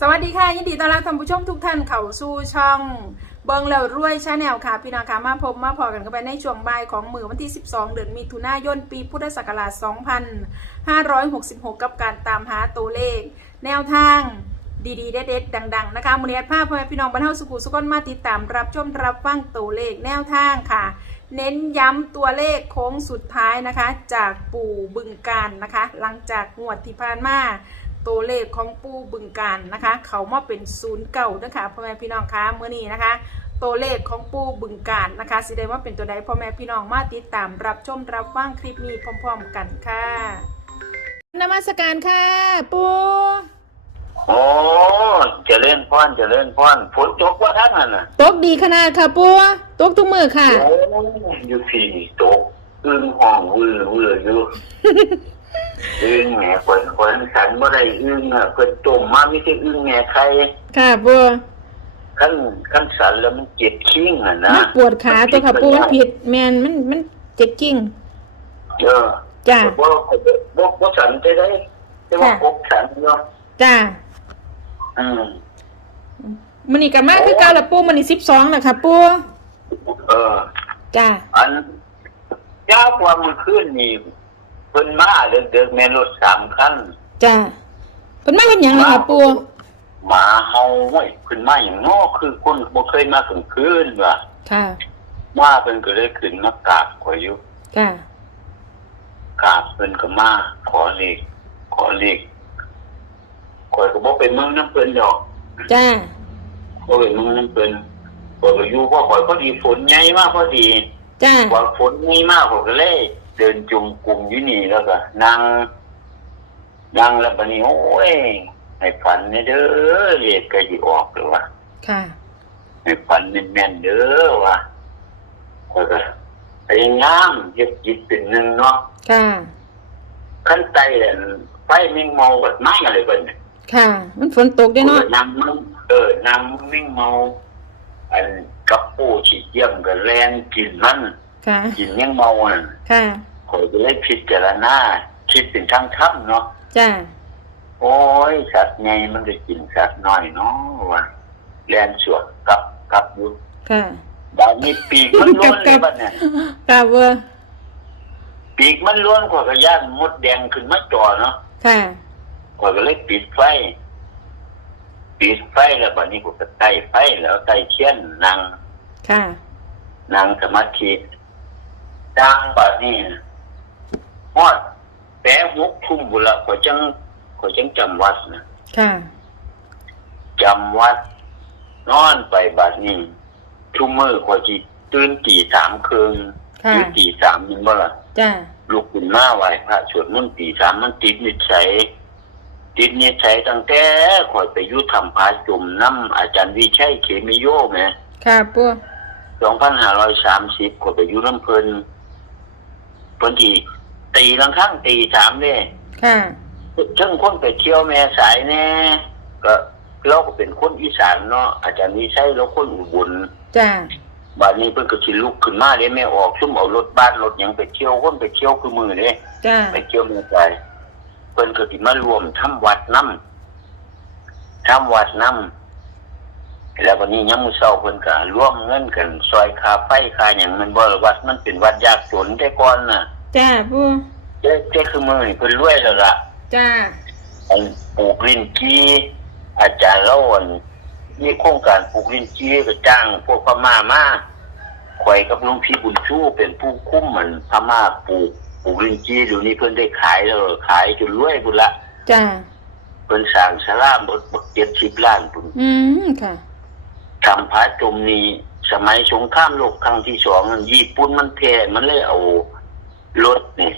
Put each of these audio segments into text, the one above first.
สวัสดีค่ะยินดีต้อนรับท่านผู้ชมทุกท่านเข้าสู่ช่องเบิงแล้วรวยชาแนลค่ะ พี่น้องค่ะมาพบมาพอกันกันไปในช่วงบ่ายของมือวันที่ 12 เดือนมิถุนายน ปีพุทธศักราช 2566 กับการตามหาตัวเลข แนวทางดีๆเด็ดๆดัง ๆ นะคะมูลนิธิภาพพ่อแม่พี่น้องบรรเทาสุขุสุขนมาติดตามรับชมรับฟังตัวเลขแนวทางค่ะ เน้นย้ำตัวเลขโค้งสุดท้ายนะคะ จากปู่บึงการนะคะ หลังจากงวดที่ผ่านมา ตัวเลขของปูบึงการนะคะ เขามาเป็นศูนย์เก่านะคะพ่อแม่พี่น้องคะเมื่อนี้นะคะ ตัวเลขของปูบึงการนะคะสิได้ว่าเป็นตัวใดพ่อแม่พี่น้องมาติดตามรับชมรับฟังคลิปนี้พร้อม ๆ กันค่ะนมัสการค่ะ ปูโอ้เจะเล่นพ่อนเจะเล่นพ่อนฝนตกว่าท่านน่ะนะตกดีขนาดค่ะปูตกทุกมือค่ะโอ้อยู่พี่ตกอึ้งห้องวือวืออยู่ อึ้งแหม่คนคนสันบ่ได้อึ้งอะเพิ่นต้มมาไม่ใช่อึ้งแหม่ใครค่ะปูขั้นขั้นสันแล้วมันเจ็บคิ้งอะนะมันปวดขาตัวค่ะปูมันผิดแมนมันมันเจ็บจริงเออจ้าบ่บ่บ่สันได้ได้แต่ว่าค่ะพบสันเนาะจ้าอืมมันนี่กับมาคือเก่าละปูมันนี่สิบสองละค่ะปูเออจ้าอันยาวกว่ามื้อคืนนี่เพิ่นมาเด็กๆแม่นรถสามคันจ้าเป็นมาเห็นหยังล่ะค่ะปูหมาเฮาห้วยขึ้นมาอย่างน้อคือคนบ่เคยมากลางคืนว่ะค่ะมาเพิ่นก็เลยขึ้นมากราบข่อยอยู่ค่ะกราบเพิ่นก็มาขอเลขขอเลขข่อยก็บ่เป็นเมืองน้ำเพิ่นดอกจ้าบ่เป็นเมืองน้ำเพิ่นข่อยก็อยู่เพราะข่อยพอดีฝนใหญ่มากพอดีจ้าพอฝนใหญ่มากข่อยก็เลย เดินจุงกลุ่มอยู่นี่แล้วก็นั่งนั่งแล้วบัดนี้โอ้ยให้ฝันเนี่ยเด้อเลขก็สิออกแล้วว่ะค่ะให้ฝันแม่นๆเด้อว่ะข้อยก็พยายามเฮ็ดจิตเป็นหนึ่งเนาะค่ะขั้นใจเนี่ยไฟมิ่งเมาบัดไม้อะไรเบิ่นเนี่ยค่ะ มันฝนตกด้วยเนาะนำมึงเออนำมิ่งเมา อันกับปูฉีดเยี่ยมก็แลนกินมัน ค่ะ กินยังเมาอะค่ะข้อยก็เลยพิจารณาคิดเป็นทางค่ำเนาะจ้าโอ้ยสัตว์ไงมันได้กินสัตว์น้อยเนาะว่ะแลนสวนกลับกลับอยู่ค่ะบางมีปีกมันล้นเลยบัดเนี่ยค่ะเวอร์ปีกมันล้วนกว่ากระย่านมดแดงขึ้นมาจ่อเนาะค่ะกว่าก็เลยปิดไฟปิดไฟแล้วบัดนี้กูก็ใต้ไฟแล้วใต้เชียนนางค่ะนางสมาธิ ดังบัดนี้ฮอดแปะหกทุ่มบุละขอยจังขอยจังจำวัดนะค่ะจำวัด นอนไปบัดนี้ทุกมือขอยจีตื่นตีสามคืนค่ะหรือตีสามนี่บ่ล่ะจ้าลุกขึ้นมาไหว้พระสวดมนต์ตีสามมันติดนิสัยติดนิสัยตั้งแต่ข่อยไปอยุทำพาจุ่มน้ำอาจารย์วิชัยเขมิโยแหมค่ะปูสองพันห้าร้อยสามสิบข่อยไปอยุน้ำเพลิน เพิ่นที่ตีลังข้างตีสามเนี่ยค่ะทั้งคนไปเที่ยวแม่สายแน่ก็เราก็เป็นคนอีสานเนาะอาจารย์วิชัยเราคนอุบลจ้าบัดนี้เพิ่นก็สิลุกขึ้นมาเด้แม่ออกซุ่มเอารถบ้านรถหยังไปเที่ยวคนไปเที่ยวคือมือเด้จ้าไปเที่ยวเมืองใจเพิ่นก็สิมารวมทำวัดน้ำทำวัดน้ำ แล้ววันนี้ยังมื้อเช้าเพิ่นก็ร่วมเงินกันซอยค่าไฟค่าหยังมันบ่ละวัดมันเป็นวัดยากจนแต่ก่อนน่ะจ้าปูแต่แต่คือมื้อนี้เพิ่นรวยแล้วล่ะจ้าอันปลูกลิ้นจีอาจารย์เล่าอันมีโครงการปลูกลิ้นจีก็จ้างพวกพม่ามาข่อยกับหลุงพี่บุญชูเป็นผู้คุ้มมันพม่าปลูกปลูกลิ้นจีเดี๋ยวนี้เพิ่นได้ขายแล้วขายจนรวยบุญละจ้าเพิ่นสร้างศาลาหมดบักเจ็ดสิบล้านปุ่นอืมค่ะ ทำพระจมนี้ สมัยสงครามโลกครั้งที่สองนั้นญี่ปุ่นมันแพ้มันเลยเอารถนี่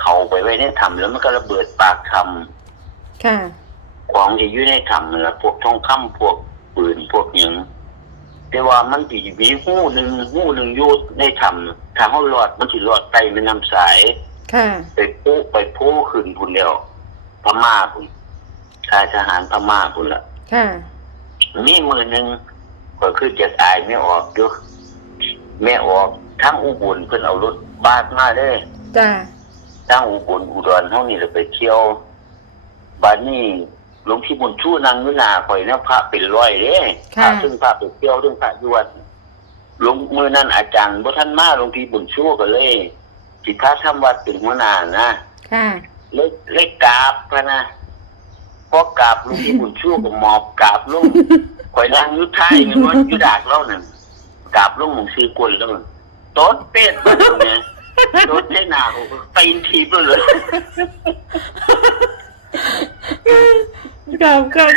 เข้าไปไว้ในถ้ำแล้วมันก็ระเบิดปากถ้ำค่ะ ของที่อยู่ในถ้ำนั่นล่ะพวกทองคำพวกปืนพวกหยังแต่ว่ามันสิมีหูหนึ่งหูหนึ่งอยู่ในถ้ำถ้าเฮารอดมันสิรอดไต่แม่น้ำสาย ค่ะ ไปโพ้ไปโพ้ขึ้นพุ่นแล้วพม่าพุ่นชายทหารพม่าพุ่นล่ะค่ะ มีมือหนึ่ง ก็คือจะตายไม่ออกอยู่ไม่ออกทั้งอุบลเพิ่นเอารถบัสมาเด้จ้าทั้งอุบลอุดรเฮานี่เราไปเที่ยวบัดนี้หลวงพี่บุญชูนางนุนาข่อยเนี่ยพระเป็นร้อยเด้พระซึ่งพระเป็นเที่ยวซึ่งพระยวดหลวงมือนั้นอาจารย์บ่ท่านมาหลวงพี่บุญชูก็เลยสิพาทำวัดเป็นหัวหน้านะค่ะเลขเลขกราบพะนะพอ กราบหลวงพี่บุญชูก็หมอบกราบลงข่อยนั่งอยู่ท้ายเงินวันอยู่ดากเล่านั่นกราบลงหนังสือกวนแล้วนั่นโต๊ดเป็ดมาตรงนี้โต๊ดเส้นหนาผมตีนทีบเลยครับครับ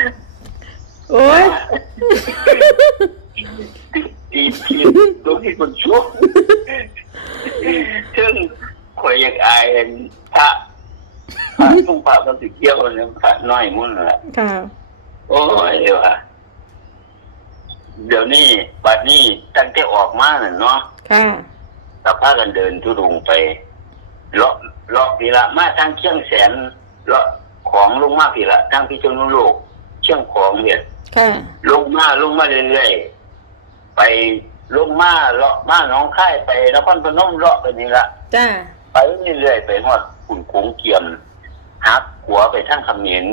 โอ้ยตีนทีบหลวงพี่บุญชูซึ่งข่อยอยากอายเห็นพระ พระทุ่งพระมันสิเกี่ยวเนี่ยพระน้อยมุ่นแหละค่ะ โอ้ยว่ะเดี๋ยวนี้บัดนี้ตั้งแต่ออกมาน่ะเนาะค่ะ กับพากันเดินทุดงไปเลาะเลาะพีละมาทางเชียงแสนเลาะของลงมาพีละทางพิจนุโลกเชียงของเนี่ยค่ะ ลงมาลงมาเรื่อยๆไปลงมาเลาะมาหน้องค่ายไปนครพนมเลาะไปนี่ละจ้าไปเรื่อยๆไปฮอดขุนโขงเกียม หักหัวไปทางเขมร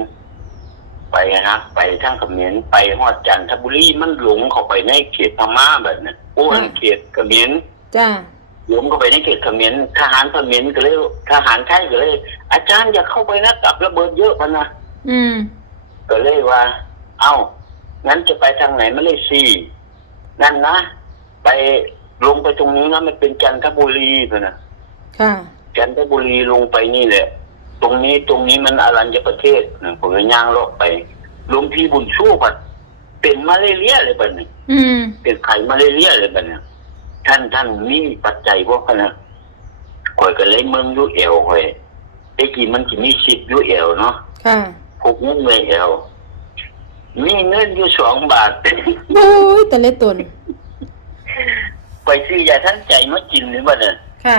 ไปฮักไปทางเขมรไปฮอดจันทบุรีมันหลงเข้าไปในเขตพม่าแบบนั้นโอ้ยเขตเขมรจ้าหลงเข้าไปในเขตเขมรทหารเขมรก็เลยทหารไทยก็เลย อาจารย์อย่าเข้าไปนะกับระเบิดเยอะพันนะอืม ก็เลยว่า เอ้างั้นจะไปทางไหนมาเลยสี่นั่นนะไปลงไปตรงนี้นะมันเป็นจันทบุรีพันนะค่ะจันทบุรีลงไปนี่แหละ ตรงนี้ตรงนี้มันอรัญญประเทศนะผมเลยย่างเลาะไปหลวงพี่บุญชูพัดเป็นมาเลเรียเลยบัดนี้อืมเป็นไข้มาเลเรียเลยบัดนี้ท่านท่านมีปัจจัยพวกนั้นข่อยก็เลยเมืองอยุเอวข่อยไอ้กี่มันจะมีสิบอยุเอวเนาะค่ะพวกมุ้งเมเอวมีเงินอยู่สองบาทโอ้ยแต่เล็ตนไปซื้อยาท่านใจมากินหรือบัดเนี่ยค่ะ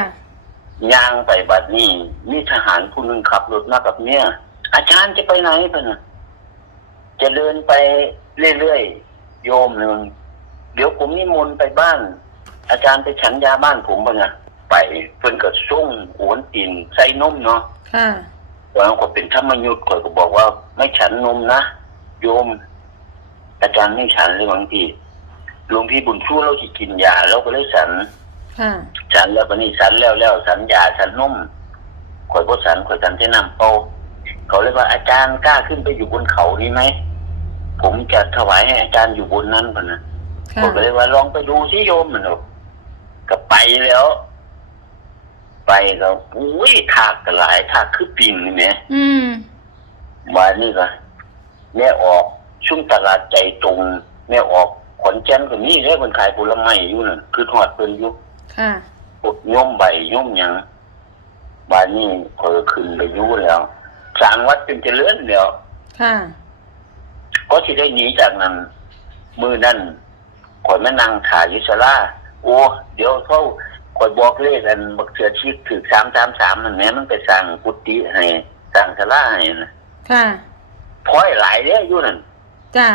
ย่างไปบัดนี้มีทหารผู้หนึงขับรถมากับเนี่ยอาจารย์จะไปไหนปะนะจะเดินไปเรื่อยๆโยมหนึ่งเดี๋ยวผมนิมนต์ไปบ้าน อาจารย์ไปฉันยาบ้านผมปะนะไปเพิ่นก็ส่งโอนตินใส่นมเนาะค่ะตอนนั้นก็เป็นธรรมยุทธ์ข่อยก็บอกว่า ไม่ฉันนมนะโยม อาจารย์ไม่ฉันเลยบางทีหลวงพี่บุญชูเราสิกินยาเราก็เลยฉัน ค่ะฉันแล้ววันนี้ฉันแล้วแล้วฉันยาฉันนุ่มข่อยพฉันข่อยฉันที่นำเปาเขาเลยว่าอาจารย์กล้าขึ้นไปอยู่บนเขานี้ไหมผมจะถวายให้อาจารย์อยู่บนนั้นพะนะค่ะผมก็เลยว่าลองไปดูสิโยมมันหรอกก็ไปแล้ว ไปก็อุ้ยถากกันหลายถากคือปิงนี่แหมอืมมานี่ก็แม่ออกชุ่มตลาดใจตรงแม่ออกขอนแก่นก็มีเลยคนขายผลไม้อยู่นั่นคือทอดเพิ่นอยู่ ค่ะพวกโย่อมใบโย่อมหยังบ้านนี้เออขึ้นไปอยู่แล้วสร้างวัดเป็นเจริญแล้วค่ะก็สิได้หนีจากนั้น มือนั่นข่อยแม่นางถ่ายอยุสลาโอ้เดี๋ยวเขาข่อยบอกเลขกันบักเสือชีกถือสามสามสามมันแม่มันไปสั่งกุฏิให้สั่งสลาให้นะค่ะพ้อยหลายเด้ออยู่นั่นจ้า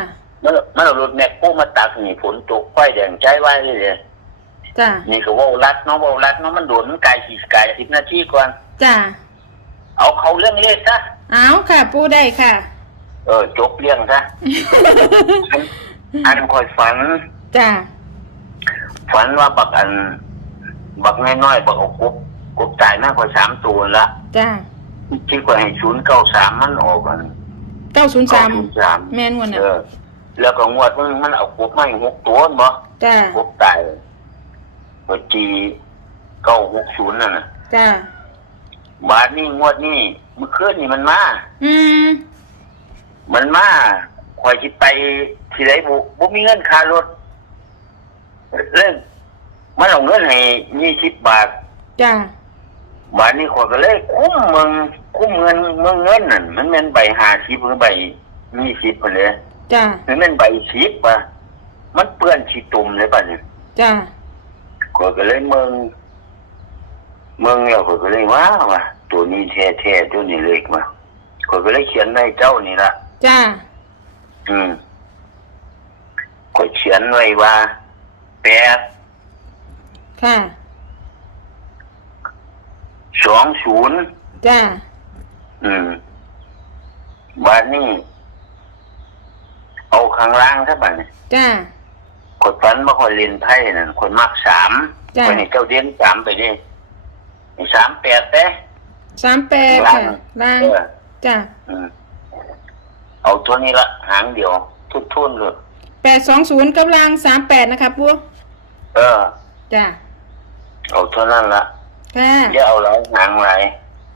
มันมันเอารถแม็กโคมาตักนี่ฝนตกไฟแดงใจไว้เลยเลย จ้านี่ก็เว่ารัดเนาะเว่ารัดเนาะมันโดนมันไกลสี่ไกลสิบนาทีก่อนจ้าเอาเขาเรื่องเลขซะเอาค่ะ ปูได้ค่ะ เออจบเรื่องซะอันอันคอยฝัน จ้าฝันว่าบักอัน บักน้อยๆบักเอากบกบตายมากกว่าสามตัวละจ้าที่กว่าให้ศูนย์เก้าสามมันออกกันเก้าศูนย์สามสามแมนวันน่ะเออแล้วก็งวดมันมันเอากบมาให้หกตัวบ่จ้ากบตาย กจีเก้าหกศูนย์นั่นน่ะจ้าบาทนี้งวดนี้เมื่อคืนนี่มันมา อืมมันมาคอยคิดไปที่ไหนบุบุมีเงินค่ารถเรื่องมันเอาเงินให้ยี่สิบบาทจ้าบาทนี้ขอยก็เลย คุ้มเมืองคุ้มเงินเมืองเงินนั่นมันเป็นใบห้าสิบหรือใบยี่สิบไปเลยจ้ามันเป็นใบสิบป่ะมันเปื้อนชีตุ่มเลยป่ะเนี่ยจ้า ขอยก็เลยเมืองเมืองแล้วขอยก็เลยว้าว่ะตัวนี้แท้แท้ๆตัวนี้เล็กมาขอยก็เลยเขียนในเจ้านี่ละจ้าอืมขอยเขียนไว้ว่าแปดค่ะสองศูนย์จ้าอืมวันนี้ข้างล่างซะบัดนี้จ้า คนฝันบ่ค่อยเล่นไพ่นั่นคนมักสามจ้ะ คนนี้เจ้าเด่นสามไปเด้นี่สามแปดเด้สามแปดค่ะล่างเออจ้าอืมเอาตัวนี้ละหางเดียวทุนๆเลยแปดสองศูนย์กับล่างสามแปดนะคะปูเออ จ้าเอาเท่านั้นละค่ะอย่าเอาหลายหางหลาย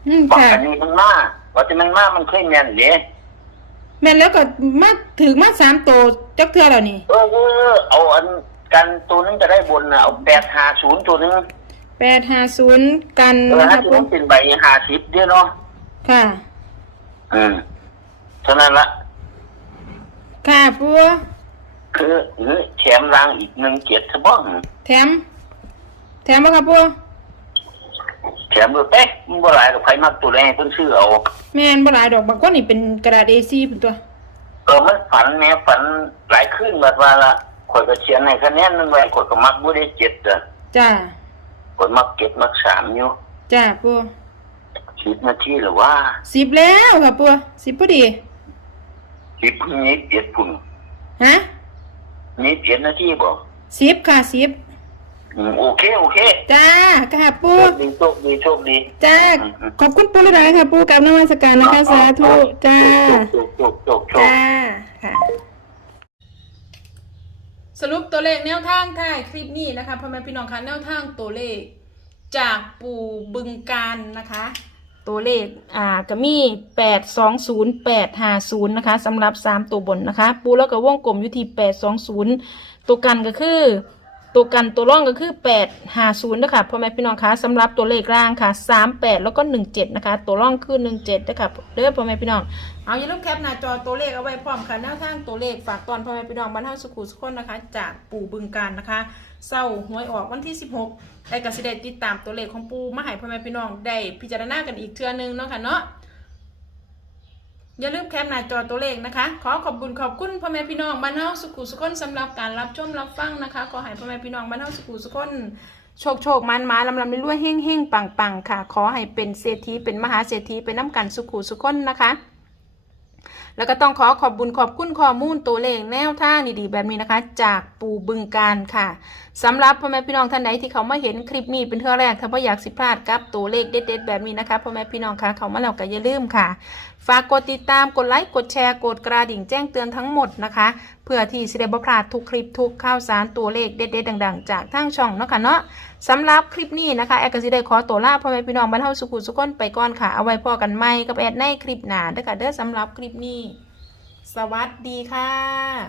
อืมบอกค่ะอันนี้มันมาว่าจะมันมามันเคยแม่นเด้ แม่นแล้วก็มาถึงมาสามโตวจักเทื่อแล้วนี่เออเออเอาอันกันตัวนึงจะได้บนนะเอาแปดหาศูนย์ตัวนึงแปดห้าศูนย์กันเออนะถ้าคะตัวปูนั้นเป็นใบหาสิบเด้อเนาะค่ะ อืมเท่านั้นละค่ะปูคือหรือแถมรางอีกหนึ่งเจ็ดสบ้องแถม แถมบ่ครับปู แถมด้วยเป๊ะมันบ่หลายหรอกใครมักตัวแรกเพิ่นซื้อเอาแม่นบ่หลายดอกบางคนนี่เป็นกระดาษ A4 เป็นตัว เออมันฝันแม่ฝันหลายคืนแบบว่าละข่อยก็เขียนให้คะแนนนึงไว้ข่อยก็มักบ่ได้เจ็ดอะจ้า ข่อยมักเจ็ดมักสามอยู่จ้าปูสิบนาทีหรือว่าสิบแล้วค่ะปูสิบพอดีสิบพรุ่งนี้เจ็ดพุ่นฮะ นี่เจ็ดนาทีบ่สิบค่ะสิบ อืมโอเคโอเคจ้าค่ะปูโชคดีโชคดีโชคดีจ้าขอบคุณปูหลายๆค่ะปูกับนมัสการนะคะสาธุจ้าโชคโชคโชคโชคจ้าค่ะ สรุปตัวเลขแนวทางท้ายคลิปนี้นะคะพ่อแม่พี่น้องคะแนวทางตัวเลข จากปู่บึงการนะคะ ตัวเลขอ่าก็มีแปดสองศูนย์แปดห้าศูนย์นะคะสำหรับสามตัวบนนะคะ ปูแล้วก็วงกลมอยู่ที่แปดสองศูนย์ตัวกันก็คือ ตัวกันตัวร่องก็คือแปดหาศูนย์นะคะพ่อแม่พี่น้องคะสำหรับตัวเลขล่างค่ะสามแปดแล้วก็หนึ่งเจ็ดนะคะ ตัวร่องคือหนึ่งเจ็ดนะคะเด้อพ่อแม่พี่น้องเอาอย่าลืมแคปหน้าจอตัวเลขเอาไว้พร้อมค่ะแนวทางตัวเลขฝากตอนพ่อแม่พี่น้องบ้านเฮาสุขุสุขคนนะคะ จากปู่บึงการนะคะเศร้าหวยออกวันที่ 16ได้กสิเดติดตามตัวเลขของปู่มาให้พ่อแม่พี่น้องได้พิจารณากันอีกเทื่อนึงเนาะค่ะเนาะ อย่าลืมแคปหน้าจอตัวเลขนะคะ ขอขอบคุณขอบคุณพ่อแม่พี่น้องบ้านเฮาสุขุสุขคนสำหรับการรับชมรับฟังนะคะ ขอให้พ่อแม่พี่น้องบ้านเฮาสุขุสุขคนโชคโชคมันมาลำลำรวยๆเฮ่งเฮ่งปังปังค่ะ ขอให้เป็นเศรษฐีเป็นมหาเศรษฐีเป็นน้ำกันสุขุสุขคนนะคะ แล้วก็ต้องขอขอบบุญขอบคุณข้อมูลตัวเลขแนวท่างดีๆแบบนี้นะคะ จากปู่บึงการค่ะ สำหรับพ่อแม่พี่น้องท่านใดที่เขามาเห็นคลิปนี้เป็นเท่าแรกถ้าว่าอยากสิพลาดกับตัวเลขเด็ดๆแบบนี้นะคะพ่อแม่พี่น้องคะเขามาแล้วก็อย่าลืมค่ะ ฝากกดติดตามกดไลค์กดแชร์กดกระดิ่งแจ้งเตือนทั้งหมดนะคะ เพื่อที่จะได้บ่พลาดทุกคลิปทุกข่าวสารตัวเลขเด็ดๆดัง ๆ จากทางช่องเนาะค่ะเนาะสำหรับคลิปนี้นะคะแอดก็สิได้ขอตัวลาพ่อแม่พี่น้องบรรเทาสุขุสุขนไปก่อนค่ะเอาไว้พอกันใหม่กับแอดในคลิปหน้าเด้อค่ะเด้อสำหรับคลิปนี้ สวัสดีค่ะ